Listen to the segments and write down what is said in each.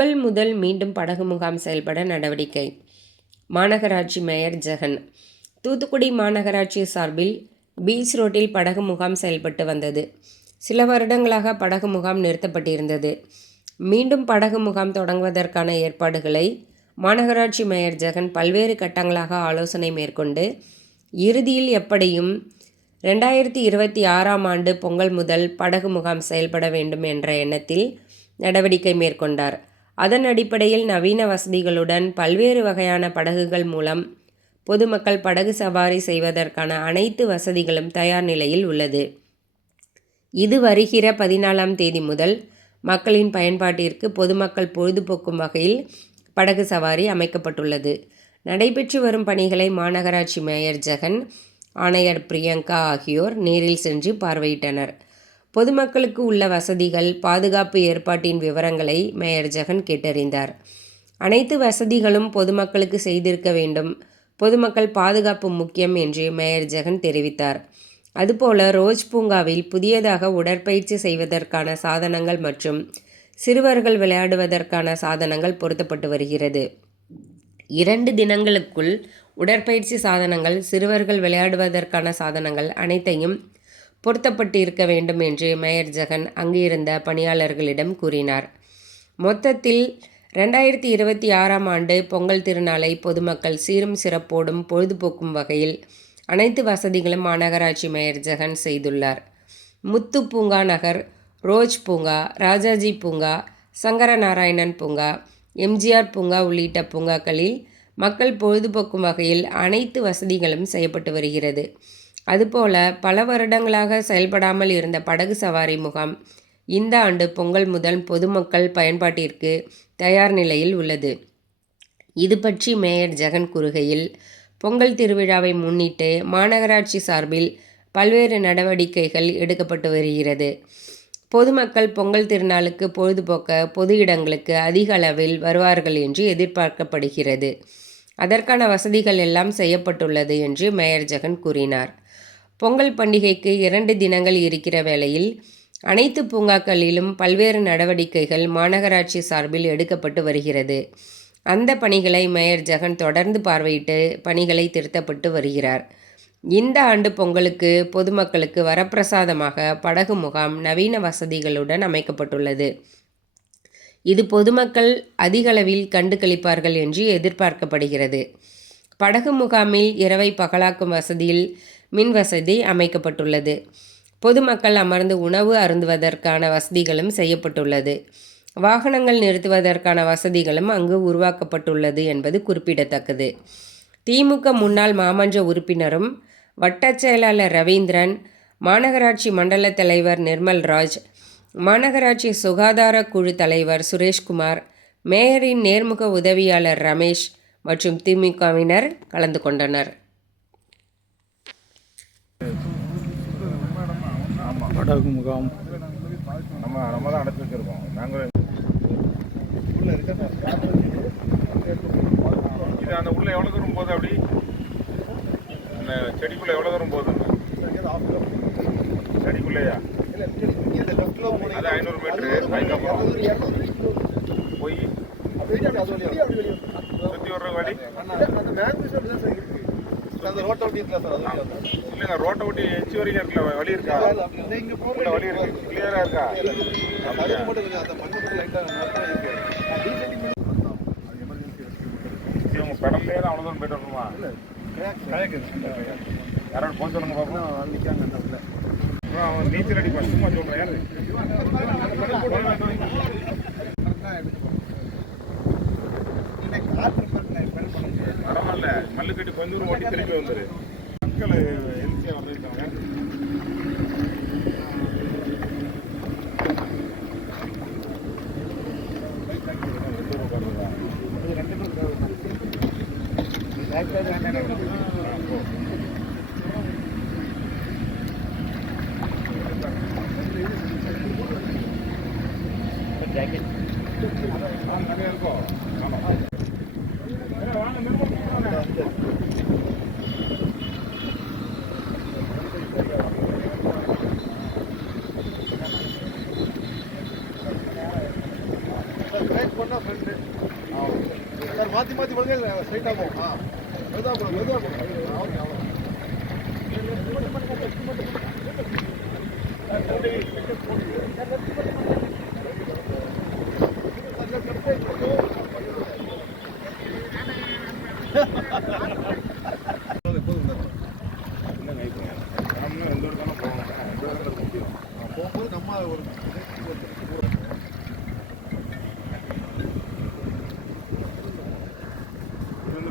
பொங்கல் முதல் மீண்டும் படகு முகாம் செயல்பட நடவடிக்கை. மாநகராட்சி மேயர் ஜெகன். தூத்துக்குடி மாநகராட்சி சார்பில் பீச் ரோட்டில் படகு முகாம் செயல்பட்டு வந்தது. சில வருடங்களாக படகு முகாம் நிறுத்தப்பட்டிருந்தது. மீண்டும் படகு முகாம் தொடங்குவதற்கான ஏற்பாடுகளை மாநகராட்சி மேயர் ஜெகன் பல்வேறு கட்டங்களாக ஆலோசனை மேற்கொண்டு இறுதியில் எப்படியும் 2026ஆம் ஆண்டு பொங்கல் முதல் படகு முகாம் செயல்பட வேண்டும் என்ற எண்ணத்தில் நடவடிக்கை மேற்கொண்டார். அதன் அடிப்படையில் நவீன வசதிகளுடன் பல்வேறு வகையான படகுகள் மூலம் பொதுமக்கள் படகு சவாரி செய்வதற்கான அனைத்து வசதிகளும் தயார் நிலையில் உள்ளது. இது வருகிற 14ஆம் தேதி முதல் மக்களின் பயன்பாட்டிற்கு பொதுமக்கள் பொழுதுபோக்கும் வகையில் படகு சவாரி அமைக்கப்பட்டுள்ளது. நடைபெற்று வரும் பணிகளை மாநகராட்சி மேயர் ஜெகன், ஆணையர் பிரியங்கா ஆகியோர் நேரில் சென்று பார்வையிட்டனர். பொதுமக்களுக்கு உள்ள வசதிகள், பாதுகாப்பு ஏற்பாட்டின் விவரங்களை மேயர் ஜெகன் கேட்டறிந்தார். அனைத்து வசதிகளும் பொதுமக்களுக்கு செய்திருக்க வேண்டும். பொதுமக்கள் பாதுகாப்பு முக்கியம் என்று மேயர் ஜெகன் தெரிவித்தார். அதுபோல ரோஜ் பூங்காவில் புதியதாக உடற்பயிற்சி செய்வதற்கான சாதனங்கள் மற்றும் சிறுவர்கள் விளையாடுவதற்கான சாதனங்கள் பொருத்தப்பட்டு வருகிறது. 2 தினங்களுக்குள் உடற்பயிற்சி சாதனங்கள், சிறுவர்கள் விளையாடுவதற்கான சாதனங்கள் அனைத்தையும் பொருத்தப்பட்டு இருக்க வேண்டும் என்று மேயர் ஜெகன் அங்கு இருந்த பணியாளர்களிடம் கூறினார். மொத்தத்தில் 2026ஆம் ஆண்டு பொங்கல் திருநாளை பொதுமக்கள் சீரும் சிறப்போடும் பொழுதுபோக்கும் வகையில் அனைத்து வசதிகளும் மாநகராட்சி மேயர் ஜெகன் செய்துள்ளார். முத்து பூங்கா நகர், ரோஜ் பூங்கா, ராஜாஜி பூங்கா, சங்கரநாராயணன் பூங்கா, எம்ஜிஆர் பூங்கா உள்ளிட்ட பூங்காக்களில் மக்கள் பொழுதுபோக்கும் வகையில் அனைத்து வசதிகளும் செய்யப்பட்டு வருகிறது. அதுபோல பல வருடங்களாக செயல்படாமல் இருந்த படகு சவாரி முகாம் இந்த ஆண்டு பொங்கல் முதல் பொதுமக்கள் பயன்பாட்டிற்கு தயார் நிலையில் உள்ளது. இது பற்றி மேயர் ஜெகன் கூறுகையில், பொங்கல் திருவிழாவை முன்னிட்டு மாநகராட்சி சார்பில் பல்வேறு நடவடிக்கைகள் எடுக்கப்பட்டு வருகிறது. பொதுமக்கள் பொங்கல் திருநாளுக்கு பொழுதுபோக்க பொது இடங்களுக்கு அதிக அளவில் வருவார்கள் என்று எதிர்பார்க்கப்படுகிறது. அதற்கான வசதிகள் எல்லாம் செய்யப்பட்டுள்ளது என்று மேயர் ஜெகன் கூறினார். பொங்கல் பண்டிகைக்கு 2 தினங்கள் இருக்கிற வேளையில் அனைத்து பூங்காக்களிலும் பல்வேறு நடவடிக்கைகள் மாநகராட்சி சார்பில் எடுக்கப்பட்டு வருகிறது. அந்த பணிகளை மேயர் ஜெகன் தொடர்ந்து பார்வையிட்டு பணிகளை திருத்தப்பட்டு வருகிறார். இந்த ஆண்டு பொங்கலுக்கு பொதுமக்களுக்கு வரப்பிரசாதமாக படகு முகாம் நவீன வசதிகளுடன் அமைக்கப்பட்டுள்ளது. இது பொதுமக்கள் அதிகளவில் கண்டு களிப்பார்கள் என்று எதிர்பார்க்கப்படுகிறது. படகு முகாமில் இரவை பகலாக்கும் வசதியில் மின் வசதி அமைக்கப்பட்டுள்ளது. பொதுமக்கள் அமர்ந்து உணவு அருந்துவதற்கான வசதிகளும் செய்யப்பட்டுள்ளது. வாகனங்கள் நிறுத்துவதற்கான வசதிகளும் அங்கு உருவாக்கப்பட்டுள்ளது என்பது குறிப்பிடத்தக்கது. திமுக முன்னாள் மாமன்ற உறுப்பினரும் வட்டச் செயலாளர் ரவீந்திரன், மாநகராட்சி மண்டல தலைவர் நிர்மல்ராஜ், மாநகராட்சி சுகாதார குழு தலைவர் சுரேஷ்குமார், மேயரின் நேர்முக உதவியாளர் ரமேஷ் மற்றும் திமுகவினர் கலந்து கொண்டனர். படகு முகாம் நம்ம தான் அடைச்சி வச்சிருக்கோம். நாங்கள் இது அந்த உள்ள எவ்வளோ தூரம் போகுது, அப்படி அந்த செடிக்குள்ளே எவ்வளோ தூரம் போகுதுங்க? செடிக்குள்ளேயா? அது 500 மீட்டரு. அதுக்கப்புறம் போய் சுற்றி வர்ற வழி இல்லைங்க. ரோட்டை ஒட்டி எச்சி வரைக்கும் இருக்குல்ல, வழி இருக்கா? வழி இருக்கு, கிளியராக இருக்கா? இவங்க படம்லேயே தான் அவ்வளோ தூரம் போயிட்டு வரணுமா? யாராவது போன் சொல்லுங்க பார்ப்போம். அவன் நீச்சல் அடி கஷ்டமா சொல்கிறேன். பரவாயில்ல, மல்லு கட்டி கொஞ்சம் ஓட்டி திருப்பி வந்துரு. மக்கள் எழுச்சியாக வந்துருக்காங்க. ஜாக்கெட் நிறைய இருக்கும். ஆமாம், பிரேக் பண்ணால் ஏமாத்தி போடுங்க ஸ்ட்ரைட்டா போகும். மெதுவா போடுங்க, மெதுவா போடுங்க. போகும்போது நம்ம ஒரு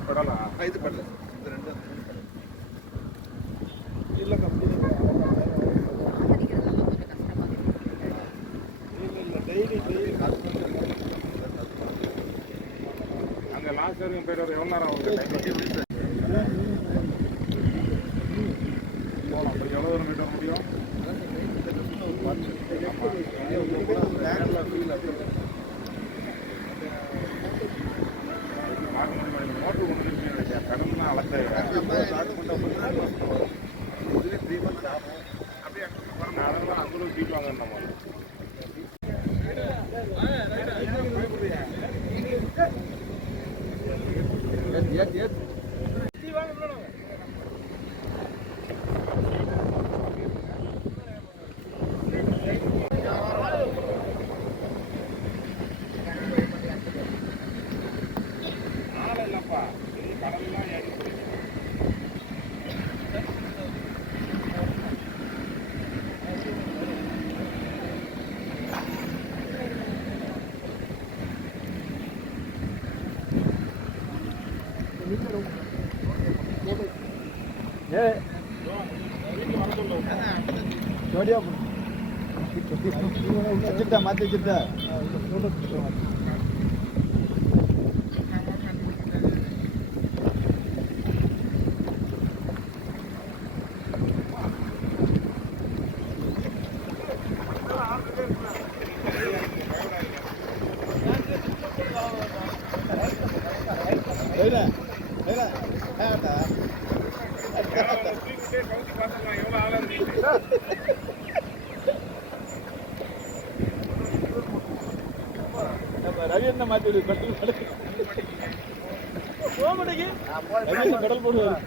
பெடலா இது பண்ணல இந்த ரெண்டு இல்ல கம்பெனி அங்க லாஸ்ட் வரைக்கும் போயிட்டு வர எவ்வளவு நேரம் ஆகுது? எவ்வளவு தூரம் போயிட்டு வர முடியும்? மோட்டர் கொண்டு கடல் தான் அளக்க அப்படியே அதெல்லாம் அவ்வளோ சீட் வாங்க நம்ம இல்லப்பா கடல்லாம் ஏறி மாத்தி வச்சுட்டா எவ்வளோ ஆளா ரவி என்ன மாத்தி கடல் போடுவார்.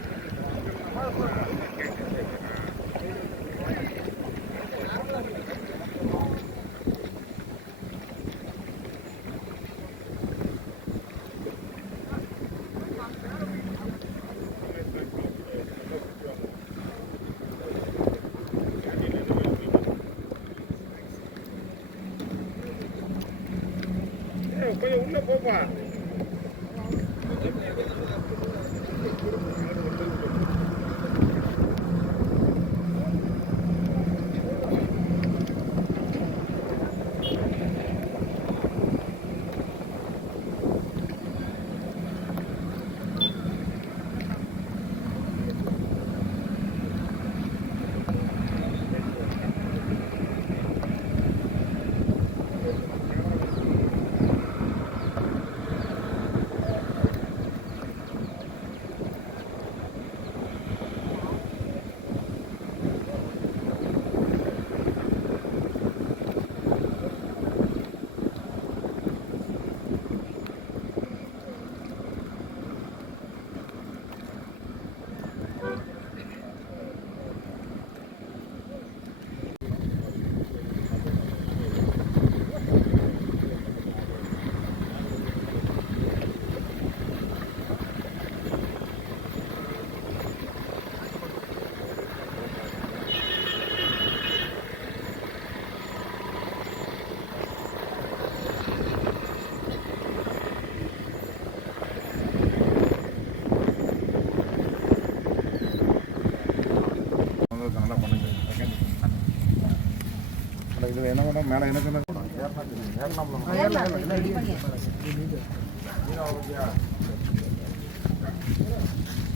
கொஞ்சம் உள்ள போப்பா. நல்லா பண்ணுங்க. இது என்ன பண்ண மேலே எனக்கு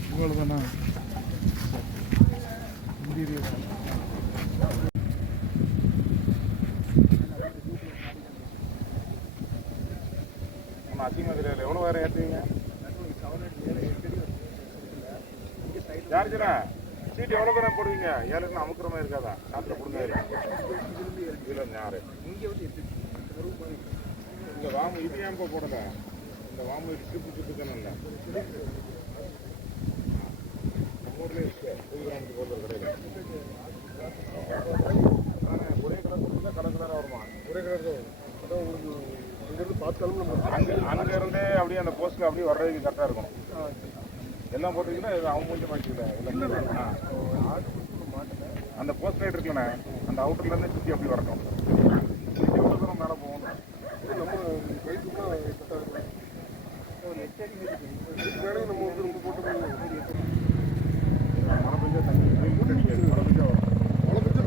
இவ்வளோதானா இன்டீரியர் அசிமதில் எவ்வளோ வேறு ஏற்றுவீங்க? சார்ஜரா சீட் எவ்வளோ பேரும் போடுவீங்க? ஏழுன்னு அமுக்கிற மாதிரி இருக்காதா? காற்றுல போடுங்க இதில் யாரு இங்கே வாங்க இது ஏன் போடல இந்த வாமு ஸ்ட்ரிப்பு சுற்றுக்கணும்ல நம்ம ஊர்லேயே இருக்கு புது கிராமத்துக்கு போகிறது கடையில் ஒரே கலர் கொடுத்தா கலர் கலராக வருமா ஒரே கலர் தான் அதான் உங்களுக்கு இங்கேருந்து பார்த்தாலும் நம்ம அங்கேருந்தே அப்படியே அந்த போஸ்ட்டில் அப்படியே வர்றதுக்கு கரெக்டாக இருக்கும் எல்லாம் போட்டிருக்கீங்கன்னா அவங்க கொஞ்சம் மாட்டிக்கல அந்த போஸ்ட் லைட் இருக்குல்லண்ணே அந்த அவுட்டர்லேருந்து சுற்றி அப்படி வரட்டும் எவ்வளோ தூரம் மேலே போகணும் நம்ம கைக்குன்னா நம்ம வந்து ரொம்ப போட்டு மழை பெஞ்சா தண்ணி போட்டு அடிக்காது மழை பெஞ்சா வரும் மழை பெஞ்சா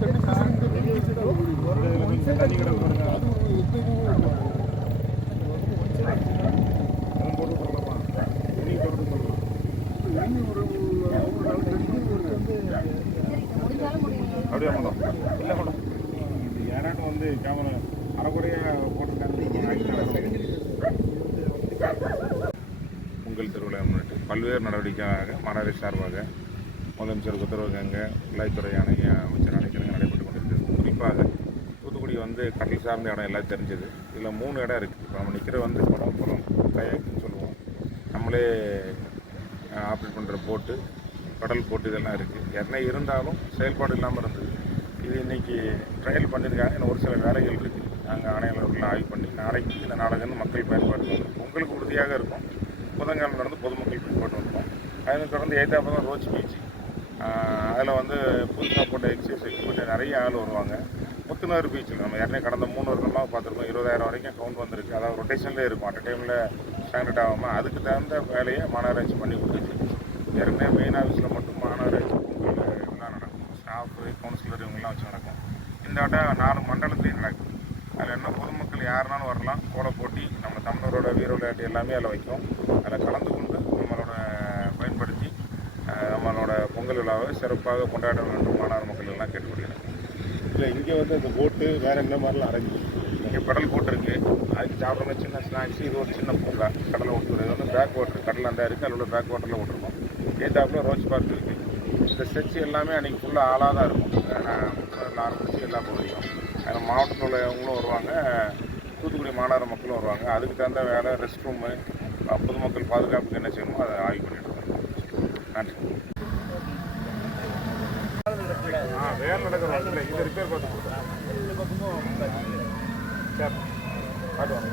தண்ணி கிடக்கு பாருங்க அதுவும் போட்டு போடலாமா துணி போட்டு போடலாம் அப்படியே மேடம் இல்லை மேடம் இது யாராட்டும் வந்து கேமரா அரைக்குறையாக போட்டிருக்காங்க பொங்கல் திருவிழா முன்னிட்டு பல்வேறு நடவடிக்கையாக மாநகர சார்பாக முதலமைச்சர் உத்தரவுங்க உள்ளாய்த்துறை அமைச்சர் அனைக்கிறங்க நடைபெற்று கொண்டிருக்கிறது. குறிப்பாக தூத்துக்குடி வந்து கடல் சார்ந்த இடம் எல்லாம் தெரிஞ்சது. இதில் 3 இடம் இருக்குது. இப்போ நம்ம நிற்கிற வந்து குளம் கயாக்குன்னு சொல்லுவோம். நம்மளே ஆப்ரேட் பண்ணுற போட்டு கடல் போட்டு இதெல்லாம் இருக்குது. என்ன இருந்தாலும் செயல்பாடு இல்லாமல் இருந்தது. இது இன்றைக்கி ட்ரையல் பண்ணியிருக்காங்க. இன்னும் ஒரு சில வேலைகள் இருக்குது. நாங்கள் ஆணையாளர்கள் ஆய்வு பண்ணி நாளைக்கு இந்த நாடகம் மக்கள் பயன்பாடு உங்களுக்கு உறுதியாக இருக்கும். புதன்கிழமை நடந்து பொதுமக்கள் பயன்பாடு வந்துடும். அதில் தொடர்ந்து எய்தாப்போ தான் ரோச் பீச். அதில் வந்து புதுசாக போட்ட எக்ஸசைஸ் எக்யூப்மெண்ட் நிறைய ஆள் வருவாங்க. முத்துநகர் பீச்சில் நம்ம ஏற்கனவே கடந்த 3 வருடமாக பார்த்துருக்கோம். 20,000 வரைக்கும் கவுண்ட் வந்திருக்கு. அதாவது ரொட்டேஷன்லேயே இருக்கும். அட் டைமில் ஸ்டாண்டர்ட் ஆகாமல் அதுக்கு தகுந்த வேலையை மாநகராட்சி பண்ணி கொடுத்துச்சு. ஏற்கனவே மெயின் ஆஃபீஸில் மட்டும் மாநகராட்சி பொங்கல் எல்லாம் நடக்கும். ஸ்டாஃபு கவுன்சிலர் இவங்கெல்லாம் வச்சு நடக்கும். இந்த வட்டம் 4 மண்டலத்துலேயும் நடக்கும். அதில் என்ன பொதுமக்கள் யாருனாலும் வரலாம். கோடை போட்டி நம்ம தமிழரோட வீர விளையாட்டு எல்லாமே அதில் வைக்கும். அதில் கலந்து கொண்டு நம்மளோட பயன்படுத்தி நம்மளோட பொங்கல் விழாவை சிறப்பாக கொண்டாட வேண்டும் மாநகர மக்கள் எல்லாம் கேட்டுக்கொள்கிறேன். இல்லை இங்கே வந்து இந்த போட்டு வேறு என்ன மாதிரிலாம் அரேஞ்ச் இங்கே கடல் போட்டு இருக்குது. அதுக்கு சாப்பிட்ற சின்ன ஸ்நாக்ஸ். இது ஒரு சின்ன பூங்கா கடலை விட்டுறது. இது வந்து பேக் வாட்டர் கடல் அந்த இருக்குது. அதில் உள்ள பேக் வாட்டரில் விட்டுருக்கோம். ஏத்தாப்பில் ரோஸ் பார்க் இருக்குது. இந்த ஸ்ட்ரெச் எல்லாமே அன்றைக்கி ஃபுல்லாக ஆளாக தான் இருக்கும். நான் ஆரம்பிச்சு எல்லா பகுதியும் அதில் மாவட்டத்தில் உள்ளவங்களும் வருவாங்க. தூத்துக்குடி மாநகர மக்களும் வருவாங்க. அதுக்கு தகுந்த வேலை ரெஸ்ட் ரூமு பொதுமக்கள் பாதுகாப்புக்கு என்ன செய்யணுமோ அதை ஆய்வு பண்ணிட்டு இருக்கோம். நன்றி. வேலை நடக்கிற இடத்துல இதை ரிப்பேர் பார்த்து கொடுக்குறேன். சரி காட்டுவாங்க.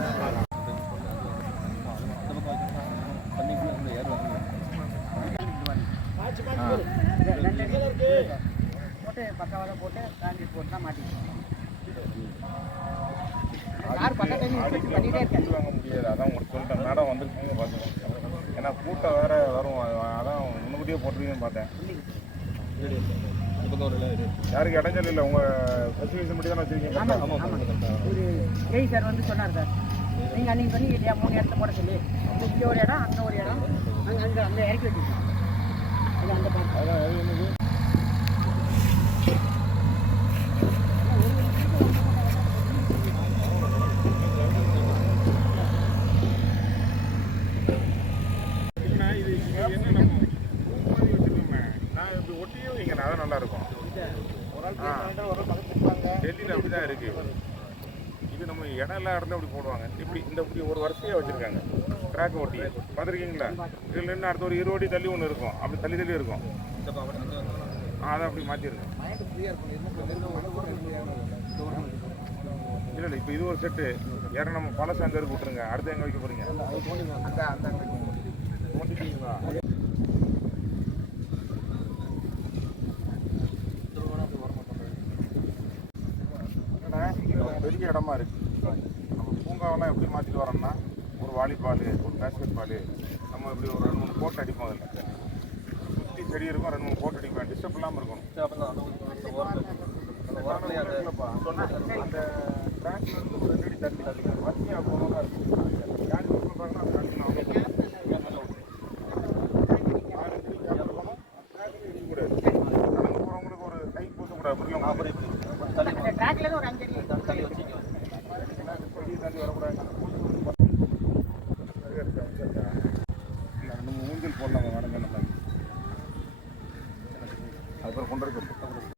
போட்டு பக்காவாக போட்டு காங்கிரீட் போட்டு தான் மாட்டிக்கிட்டோம். யார் பக்கத்துல பண்ணிட்டே இருக்காங்க. வாங்க முடியாது. அதான் உங்களுக்கு சொல்லிட்டேன். மேடம் வந்துருக்கீங்க பார்த்துக்கோங்க. ஏன்னா கூட்டம் வேறு வரும். அதான் முன்னுக்கூட்டியே போட்டிருக்கீங்கன்னு பார்த்தேன். யாருக்கு இடைஞ்சல் இல்லை. உங்கள் ஸ்பெசிஃபிகேஷன் மட்டும் தான் வச்சுருக்கீங்க. ஒரு ஏய் சார் வந்து சொன்னார் சார், நீங்கள் அன்றைக்கி சொன்னீங்க 3 இடத்துல போட சொல்லி, இங்கே ஒரு இடம் அங்கே ஒரு இடம் அங்கே இறக்கி வச்சுருக்கோம். அது அந்த பார்த்து அதான் அது என்னது நல்லா இருக்கும். டெல்லியில் அப்படி தான் இருக்கு. இது நம்ம இடம் எல்லாம் இடத்துல அப்படி போடுவாங்க. இப்படி இப்படி ஒரு வரிசையாக வச்சுருக்காங்க. ட்ராக் ஓட்டி பார்த்துருக்கீங்களா? இதில் நின்று அடுத்த ஒரு 20 அடி தள்ளி ஒன்று இருக்கும். அப்படி தள்ளி இருக்கும். அதை அப்படி மாற்றிருக்கோம். இல்லை இப்போ இது ஒரு செட்டு. யாரும் நம்ம பழசு அங்கே இருக்கு விட்டுருங்க. அடுத்து எங்கே வைக்க போகிறீங்க? தோண்டிட்டீங்களா? பெரிய இடமா இருக்குது. நம்ம பூங்காவெல்லாம் எப்படி மாற்றிட்டு வரோம்னா, ஒரு வாலிபால், ஒரு பேஸ்கெட் பால், நம்ம இப்படி ஒரு 2-3 போட்டு அடிப்போம். அதில் சுற்றி செடி இருக்கும். 2-3 போட்டு அடிப்போம். டிஸ்டர்ப் இல்லாமல் இருக்கணும். அந்த ட்ராக்ல இருந்து ஒரு 2 அடி தள்ளி வசதியாக போனதாக இருக்கும். யார் யூஸ் பண்ணுறாங்கன்னா அந்த ட்ராக்ல அவங்க போகிறவங்களுக்கு ஒரு கை பூசக்கூடாது. ட்ராக்ல ஒரு 5 அடி நம்ம ஊஞ்சல் போடலாம். வடங்க நம்ம அதுக்கப்புறம் கொண்டு